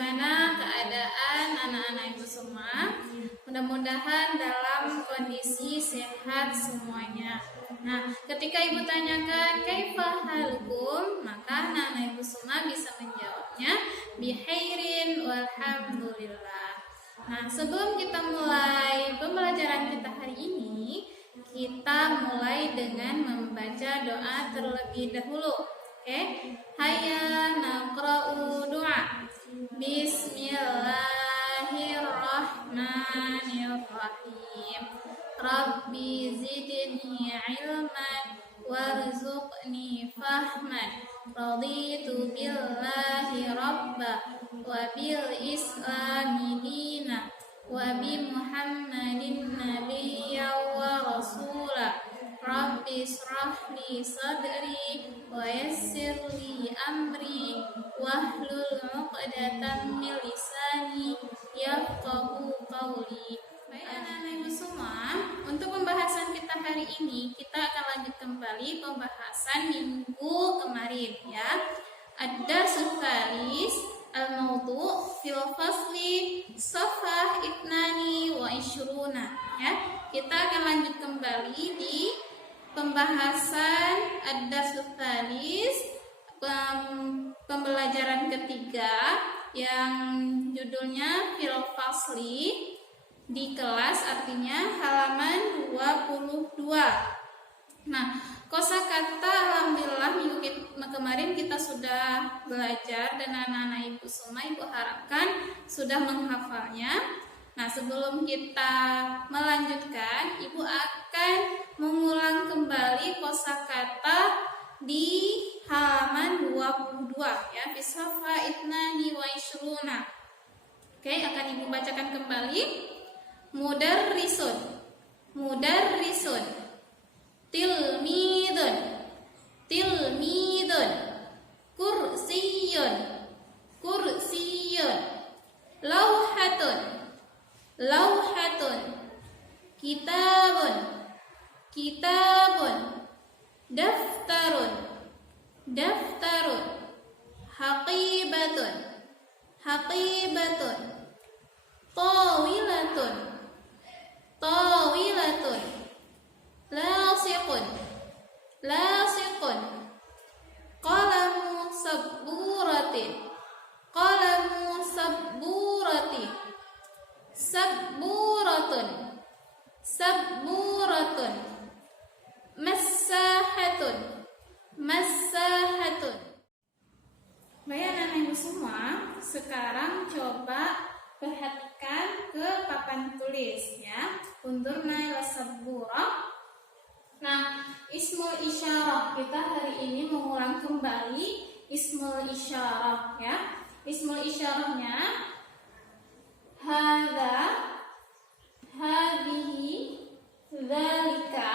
bagaimana keadaan anak-anak Ibu semua? Mudah-mudahan dalam kondisi sehat semuanya. Nah, ketika Ibu tanyakan kaifa halukum, maka anak-anak Ibu semua bisa menjawabnya bihairin walhamdulillah. Nah, sebelum kita mulai pembelajaran kita hari ini, kita mulai dengan membaca doa terlebih dahulu. Oke, hayya naqra'u doa. Bismillahirrahmanirrahim. Rabbi zidni ilman warzuqni fahman. Raditu billahi rabba wa bil islami dina wa bi Muhammadin nabiyya wa rasula. Rabbi israh li sadri wa yassir li amri wahlul 'uqdatam min lisani yafqahu qawli. Baik anak-anak Ibu semua, untuk pembahasan kita hari ini kita akan lanjut kembali pembahasan minggu kemarin ya. Ad-darsul tsalis al-mawdu' fil fasli safhah itnani wa ishruna ya. Kita akan lanjut kembali di pembahasan ad-darsul tsalis, pembelajaran ketiga yang judulnya fil fasli, di kelas, artinya halaman 22. Nah, kosakata alhamdulillah minggu kemarin kita sudah belajar dan anak-anak Ibu semua Ibu harapkan sudah menghafalnya. Nah, sebelum kita melanjutkan, Ibu akan mengulang kembali kosakata di halaman 22 ya, fi safha itnani wa ishruna. Oke, akan Ibu bacakan kembali. Mudarrisun, mudarrisun, tilmidun, tilmidun, kursiyun, kursiyun, lauhatun, lauhatun, kitabun, kitabun, daftarun, daftarun, haqibatun, haqibatun, tawilatun, tawilatun, lasiqun, lasiqun, qalamu sabburatin, qalamu sabburatin, sabburatun, sabburatun, massahatun, massahatun. Baik anak-anak Ibu semua, sekarang coba perhatikan ke papan tulis ya. Undurna ila sabburah. Nah, ismul isyarah kita hari ini mengulang kembali ismul isyarah ya. Ismul isyarahnya hadza, hadhihi, dzalika,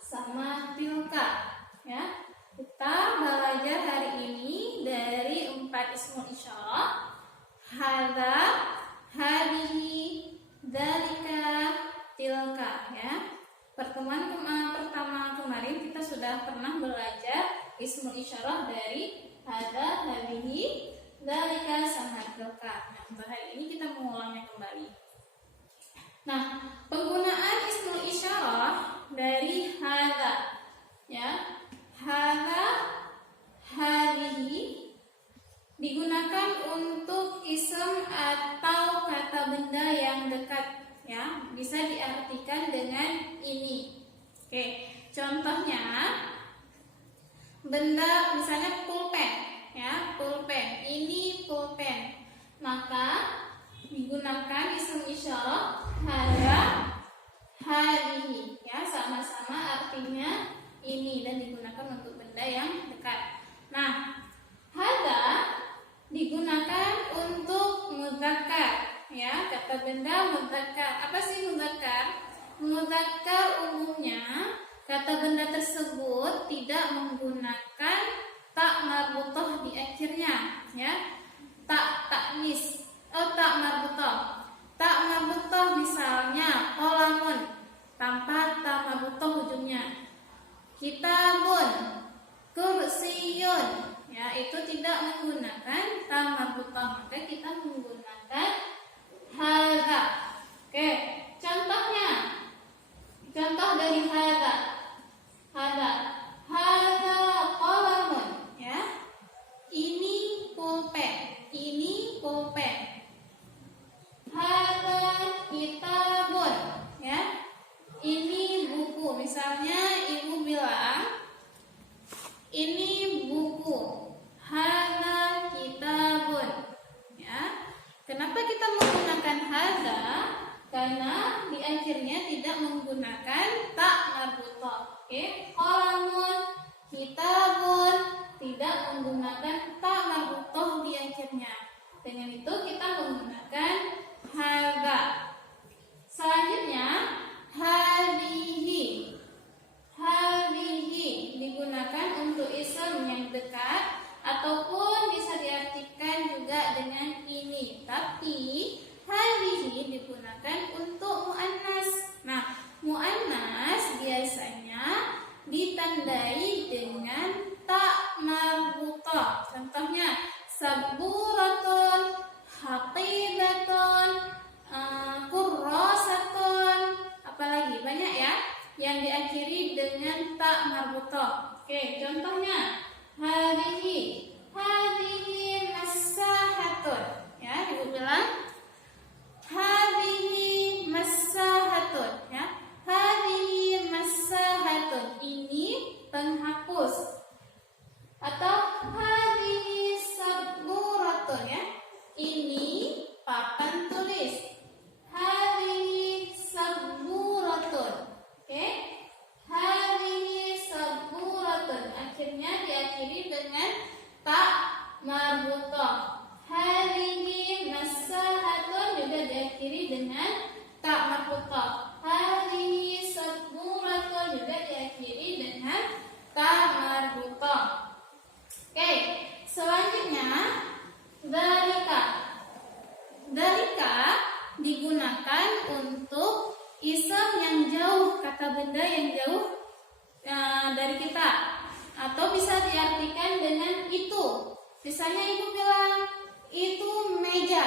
sama tilka ya. Kita belajar hari ini dari 4 ismul isyarah. Hadza, hadhihi, dzalika, tilka ya. Pertemuan pertama kemarin kita sudah pernah belajar ismul isyarah dari hadza, hadhihi, dzalika, sama tilka. Nah, untuk hari ini kita mengulangnya kembali. Nah, penggunaan ismul isyarah dari hadza ya. Hadza, hadhihi digunakan untuk ism atau kata benda yang dekat ya, bisa diartikan dengan ini. Oke, contohnya benda misalnya pulpen ya, pulpen. Ini pulpen. Maka digunakan ism isyarah hadza, hadhihi ya, sama-sama artinya ini dan digunakan untuk benda yang dekat. Nah, hadza digunakan untuk mudzakkar ya, kata benda mudzakkar. Apa sih mudzakkar? Mudzakkar umumnya kata benda tersebut tidak menggunakan tak marbutah di akhirnya ya. Tak taknis atau tak marbutah. Tak marbutah misalnya qalamun tanpa tak marbutah ujungnya. Kitabun, kursiyun ya, itu tidak menggunakan ta marbutah, maka kita Kenapa kita menggunakan hadza? Karena di akhirnya tidak menggunakan ta marbutah. Oke, qalamun, kitabun tidak menggunakan ta marbutah di akhirnya. Dengan itu kita menggunakan hadza. Selanjutnya hadhihi. Hadhihi digunakan untuk isim yang dekat ataupun bisa diartikan juga dengan ini. Tapi hadhihi digunakan untuk muannas. Nah, muannas biasanya ditandai dengan ta marbutah. Contohnya saburatun, haqibatun, kurrasatun, apalagi banyak ya yang diakhiri dengan ta marbutah. Oke, contohnya hadhihi massahatun. Ya, Ibu bilang hadhihi massahatun, ya. Hadhihi massahatun, ini penghapus. Atau hadhihi saburatun, ya. Ini papan tulis. Hadhihi saburatun. Oke. Hadhihi saburatun. Akhirnya diakhiri dengan ta marbutah. Hadhihi massahatun juga diakhiri dengan ta marbutah. Hadhihi saburatun juga diakhiri dengan ta marbutah. Oke, selanjutnya dzalika. Dzalika digunakan untuk isim yang jauh, kata benda yang jauh dari kita, atau bisa diartikan dengan itu. Misalnya Ibu bilang itu meja,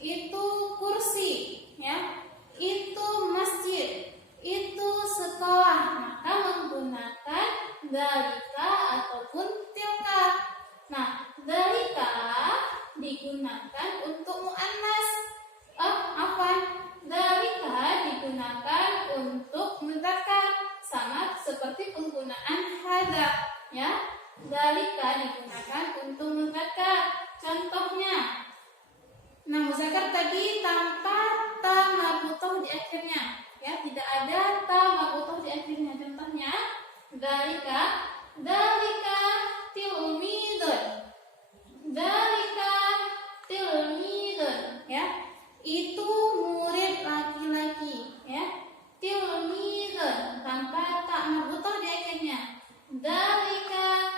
itu kursi, ya, itu masjid, itu sekolah. Maka menggunakan dzalika ataupun tilka. Nah, dzalika digunakan untuk muannas. Dzalika digunakan untuk mudzakkar, sama seperti penggunaan hadza, ya. Dzalika digunakan untuk mudzakkar. Contohnya, nah mudzakkar tadi tanpa ta marbutah di akhirnya, ya, tidak ada ta marbutah di akhirnya. Contohnya dzalika tilmidun. Dzalika tilmidun, ya. Itu murid laki-laki, ya. Tilmidun tanpa ta marbutah di akhirnya. Dzalika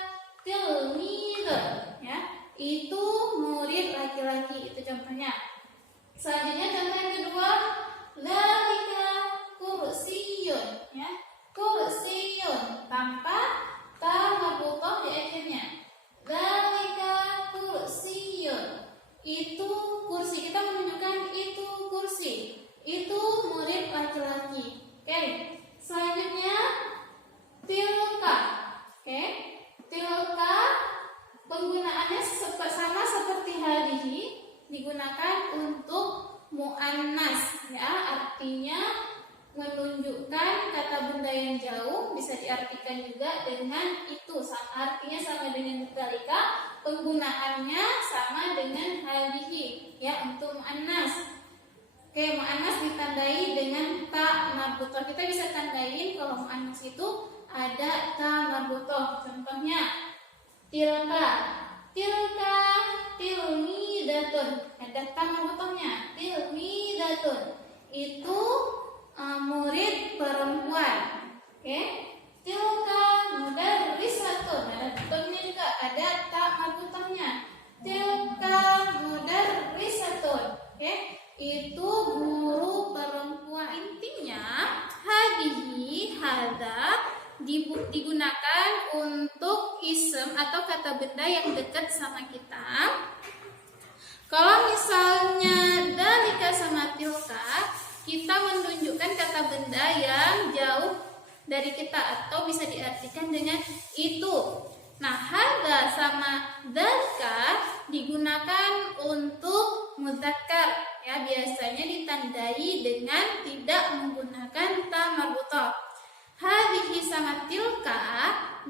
tilmidun, ya. Itu murid laki-laki. Itu contohnya. Selanjutnya contoh yang kedua, dzalika kursiyun, ya. Kursiyun tanpa ta marbutah di akhirnya. Dzalika kursiyun. Itu kursi. Kita menunjukkan itu kursi. Itu murid laki-laki. Oke. Selanjutnya tilka. Oke. Tilka penggunaannya sama seperti hadhihi, digunakan untuk muannas, ya. Artinya menunjukkan kata benda yang jauh, bisa diartikan juga dengan itu. Artinya sama dengan dzalika, penggunaannya sama dengan hadhihi, ya, untuk muannas. Oke, muannas ditandai dengan ta marbutah. Kita bisa tandain kalau muannas itu ada ta marbutah. Contohnya tilka tilmidatun, ada ta marbutahnya. Tilmidatun itu murid perempuan. Oke. Tilka mudarrisatun, ada ta marbutahnya. Tilka mudarrisatun. Oke. Itu guru perempuan. Intinya hadhihi, hadza digunakan untuk isim atau kata benda yang dekat sama kita. Kalau misalnya dzalika sama tilka, kita menunjukkan kata benda yang jauh dari kita atau bisa diartikan dengan itu. Nah, hadza sama dzalika digunakan untuk mudzakkar, ya, biasanya ditandai dengan tidak menggunakan ta marbutah. Hadhihi sama tilka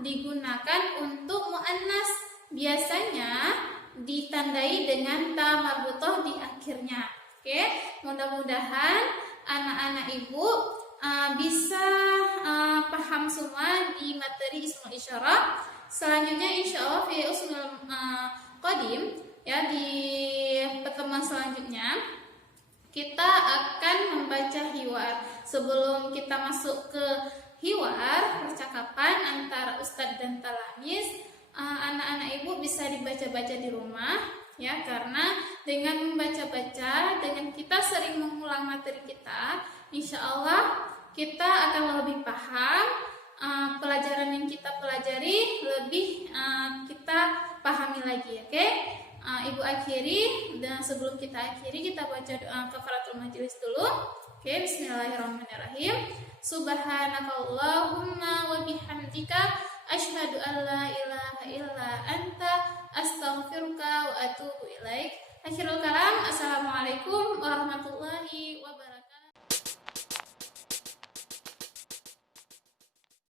digunakan untuk muannas, biasanya ditandai dengan ta marbutah di atas akhirnya. Oke, mudah-mudahan anak-anak ibu bisa paham semua di materi Ismul Isyarah. Selanjutnya insya Allah di Usnul Qadim ya, di pertemuan selanjutnya kita akan membaca hiwar. Sebelum kita masuk ke hiwar, percakapan antara ustadz dan talamis, anak-anak ibu bisa dibaca-baca di rumah ya, karena dengan membaca-baca, dengan kita sering mengulang materi kita, insya Allah kita akan lebih paham. Pelajaran yang kita pelajari lebih kita pahami lagi, oke? Ibu akhiri, dan sebelum kita akhiri kita baca doa kafaratul majelis dulu. Oke, bismillahirrahmanirrahim. Subhanakallahumma wa bihamdika asyhadu an la ilaha illa anta astaghfiruka wa atubu ilaik. Akhirul kalam, assalamualaikum warahmatullahi wabarakatuh.